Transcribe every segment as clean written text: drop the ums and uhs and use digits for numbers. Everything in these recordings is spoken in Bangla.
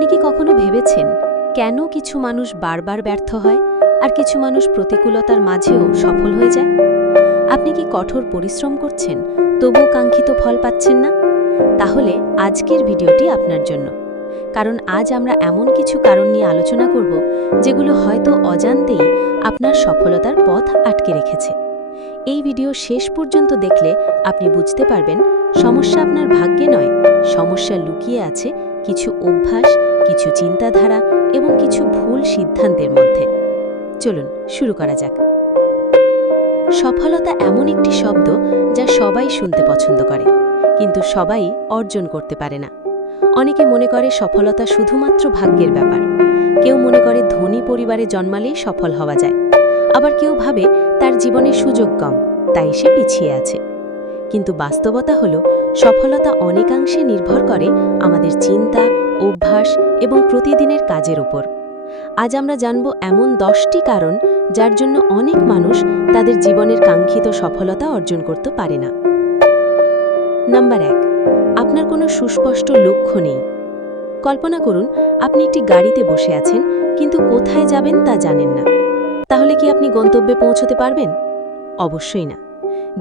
আপনি কি কখনো ভেবেছেন কেন কিছু মানুষ বারবার ব্যর্থ হয় আর কিছু মানুষ প্রতিকূলতার মাঝেও সফল হয়ে যায়? আপনি কি কঠোর পরিশ্রম করছেন তবুও কাঙ্ক্ষিত ফল পাচ্ছেন না? তাহলে আজকের ভিডিওটি আপনার জন্য, কারণ আজ আমরা এমন কিছু কারণ নিয়ে আলোচনা করব যেগুলো হয়তো অজান্তেই আপনার সফলতার পথ আটকে রেখেছে। এই ভিডিও শেষ পর্যন্ত দেখলে আপনি বুঝতে পারবেন সমস্যা আপনার ভাগ্যে নয়, সমস্যা লুকিয়ে আছে কিছু অভ্যাস, কিছু চিন্তাধারা এবং কিছু ভুল সিদ্ধান্তের মধ্যে। চলুন শুরু করা যাক। সফলতা এমন একটি শব্দ যা সবাই শুনতে পছন্দ করে, কিন্তু সবাই অর্জন করতে পারে না। অনেকে মনে করে সফলতা শুধুমাত্র ভাগ্যের ব্যাপার। কেউ মনে করে ধনী পরিবারে জন্মালেই সফল হওয়া যায়, আবার কেউ ভাবে তার জীবনে সুযোগ কম, তাই সে পিছিয়ে আছে। কিন্তু বাস্তবতা হলো সফলতা অনেকাংশে নির্ভর করে আমাদের চিন্তা, অভ্যাস এবং প্রতিদিনের কাজের উপর। আজ আমরা জানব এমন 10টি কারণ যার জন্য অনেক মানুষ তাদের জীবনের কাঙ্ক্ষিত সফলতা অর্জন করতে পারে না। নাম্বার 1, আপনার কোনো সুস্পষ্ট লক্ষ্য নেই। কল্পনা করুন আপনি একটি গাড়িতে বসে আছেন, কিন্তু কোথায় যাবেন তা জানেন না। তাহলে কি আপনি গন্তব্যে পৌঁছতে পারবেন? অবশ্যই না।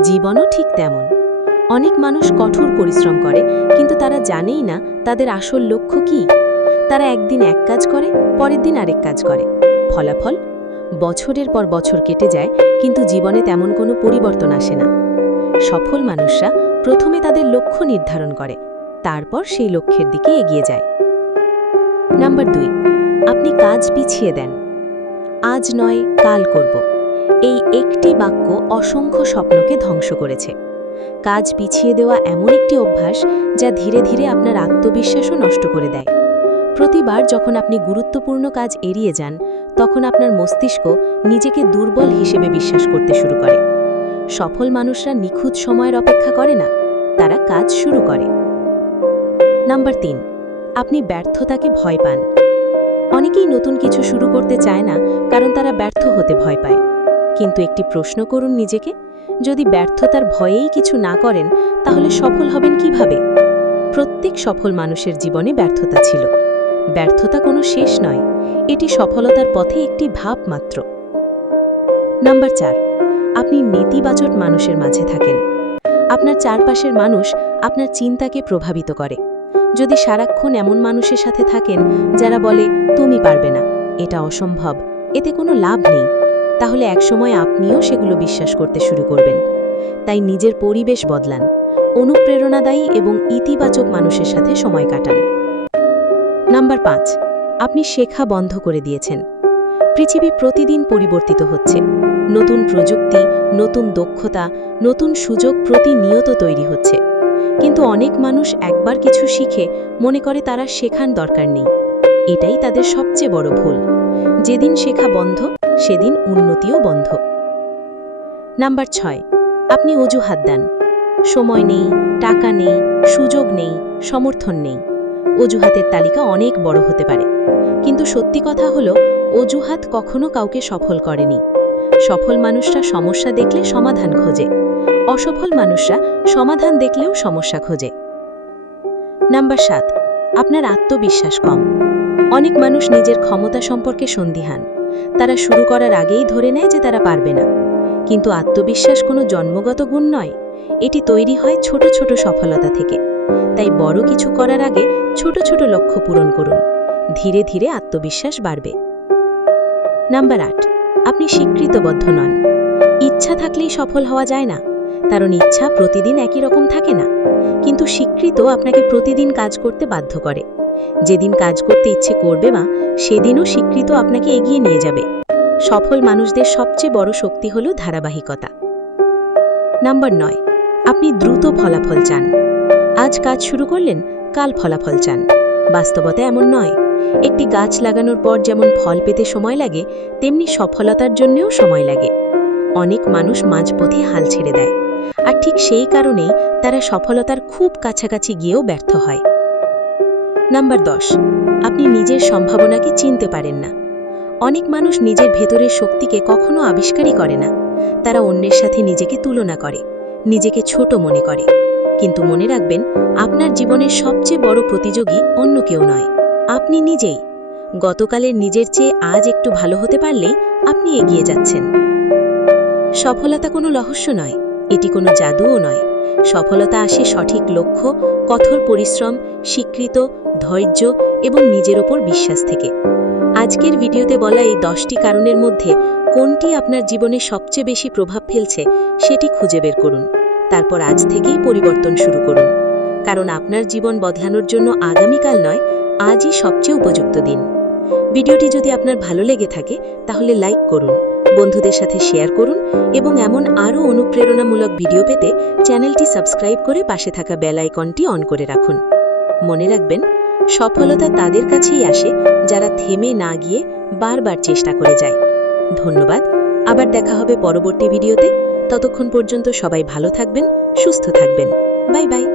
জীবনও ঠিক তেমন। অনেক মানুষ কঠোর পরিশ্রম করে, কিন্তু তারা জানেই না তাদের আসল লক্ষ্য কী। তারা একদিন এক কাজ করে, পরের দিন আরেক কাজ করে। ফলাফল? বছরের পর বছর কেটে যায়, কিন্তু জীবনে তেমন কোনো পরিবর্তন আসে না। সফল মানুষরা প্রথমে তাদের লক্ষ্য নির্ধারণ করে, তারপর সেই লক্ষ্যের দিকে এগিয়ে যায়। নাম্বার 2, আপনি কাজ পিছিয়ে দেন। আজ নয়, কাল করব, এই একটি বাক্য অসংখ্য স্বপ্নকে ধ্বংস করেছে। কাজ পিছিয়ে দেওয়া এমন একটি অভ্যাস যা ধীরে ধীরে আপনার আত্মবিশ্বাসও নষ্ট করে দেয়। প্রতিবার যখন আপনি গুরুত্বপূর্ণ কাজ এড়িয়ে যান, তখন আপনার মস্তিষ্ক নিজেকে দুর্বল হিসেবে বিশ্বাস করতে শুরু করে। সফল মানুষরা নিখুঁত সময়ের অপেক্ষা করে না, তারা কাজ শুরু করে। নাম্বার 3, আপনি ব্যর্থতাকে ভয় পান। অনেকেই নতুন কিছু শুরু করতে চায় না, কারণ তারা ব্যর্থ হতে ভয় পায়। কিন্তু একটি প্রশ্ন করুন নিজেকে, যদি ব্যর্থতার ভয়েই কিছু না করেন, তাহলে সফল হবেন কিভাবে? প্রত্যেক সফল মানুষের জীবনে ব্যর্থতা ছিল। ব্যর্থতা কোনো শেষ নয়, এটি সফলতার পথে একটি ধাপ মাত্র। নাম্বার 4, আপনি নেতিবাচক মানুষের মাঝে থাকেন। আপনার চারপাশের মানুষ আপনার চিন্তাকে প্রভাবিত করে। যদি সারাক্ষণ এমন মানুষের সাথে থাকেন যারা বলে তুমি পারবে না, এটা অসম্ভব, এতে কোনো লাভ নেই, তাহলে একসময় আপনিও সেগুলো বিশ্বাস করতে শুরু করবেন। তাই নিজের পরিবেশ বদলান, অনুপ্রেরণাদায়ী এবং ইতিবাচক মানুষের সাথে সময় কাটান। নাম্বার 5, আপনি শেখা বন্ধ করে দিয়েছেন। পৃথিবী প্রতিদিন পরিবর্তিত হচ্ছে। নতুন প্রযুক্তি, নতুন দক্ষতা, নতুন সুযোগ প্রতিনিয়ত তৈরি হচ্ছে। কিন্তু অনেক মানুষ একবার কিছু শিখে মনে করে তারা শেখার দরকার নেই। এটাই তাদের সবচেয়ে বড় ভুল। যেদিন শেখা বন্ধ, সেদিন উন্নতিও বন্ধ। নাম্বার 6, আপনি অজুহাত দেন। সময় নেই, টাকা নেই, সুযোগ নেই, সমর্থন নেই। অজুহাতের তালিকা অনেক বড় হতে পারে, কিন্তু সত্যি কথা হলো অজুহাত কখনো কাউকে সফল করেনি। সফল মানুষরা সমস্যা দেখলে সমাধান খোঁজে, অসফল মানুষরা সমাধান দেখলেও সমস্যা খোঁজে। নাম্বার 7, আপনার আত্মবিশ্বাস কম। অনেক মানুষ নিজের ক্ষমতা সম্পর্কে সন্দিহান। তারা শুরু করার আগেই ধরে নেয় যে তারা পারবে না। কিন্তু আত্মবিশ্বাস কোনো জন্মগত গুণ নয়, এটি তৈরি হয় ছোট ছোট সফলতা থেকে। তাই বড় কিছু করার আগে ছোট ছোট লক্ষ্য পূরণ করুন, ধীরে ধীরে আত্মবিশ্বাস বাড়বে। নাম্বার 8, আপনি স্বীকৃতবদ্ধ নন। ইচ্ছা থাকলেই সফল হওয়া যায় না, কারণ ইচ্ছা প্রতিদিন একই রকম থাকে না। কিন্তু স্বীকৃত আপনাকে প্রতিদিন কাজ করতে বাধ্য করে। যেদিন কাজ করতে ইচ্ছে করবে না, সেদিনও স্বীকৃত আপনাকে এগিয়ে নিয়ে যাবে। সফল মানুষদের সবচেয়ে বড় শক্তি হলো ধারাবাহিকতা। নাম্বার 9, আপনি দ্রুত ফলাফল চান। আজ কাজ শুরু করলেন, কাল ফলাফল চান। বাস্তবতা এমন নয়। একটি গাছ লাগানোর পর যেমন ফল পেতে সময় লাগে, তেমনি সফলতার জন্যও সময় লাগে। অনেক মানুষ মাঝপথে হাল ছেড়ে দেয়, আর ঠিক সেই কারণেই তারা সফলতার খুব কাছাকাছি গিয়েও ব্যর্থ হয়। নাম্বার 10, আপনি নিজের সম্ভাবনাকে চিনতে পারেন না। অনেক মানুষ নিজের ভেতরের শক্তিকে কখনো আবিষ্কারই করে না। তারা অন্যের সাথে নিজেকে তুলনা করে, নিজেকে ছোট মনে করে। কিন্তু মনে রাখবেন, আপনার জীবনের সবচেয়ে বড় প্রতিযোগী অন্য কেউ নয়, আপনি নিজেই। গতকালের নিজের চেয়ে আজ একটু ভালো হতে পারলেই আপনি এগিয়ে যাচ্ছেন। সফলতা কোনো রহস্য নয়, এটি কোনো জাদুও নয়। সফলতা আসে সঠিক লক্ষ্য, কঠোর পরিশ্রম, স্বীকৃত ধৈর্য এবং নিজের ওপর বিশ্বাস থেকে। আজকের ভিডিওতে বলা এই 10টি কারণের মধ্যে কোনটি আপনার জীবনে সবচেয়ে বেশি প্রভাব ফেলছে সেটি খুঁজে বের করুন। তারপর আজ থেকেই পরিবর্তন শুরু করুন। কারণ আপনার জীবন বদলানোর জন্য আগামীকাল নয়, আজই সবচেয়ে উপযুক্ত দিন। ভিডিওটি যদি আপনার ভালো লেগে থাকে তাহলে লাইক করুন, বন্ধুদের সাথে শেয়ার করুন এবং এমন আরও অনুপ্রেরণামূলক ভিডিও পেতে চ্যানেলটি সাবস্ক্রাইব করে পাশে থাকা বেল আইকনটি অন করে রাখুন। মনে রাখবেন, সফলতা তাদের কাছেই আসে যারা থেমে না গিয়ে বারবার চেষ্টা করে যায়। ধন্যবাদ। আবার দেখা হবে পরবর্তী ভিডিওতে। ততক্ষণ পর্যন্ত সবাই ভালো থাকবেন, সুস্থ থাকবেন। Bye bye.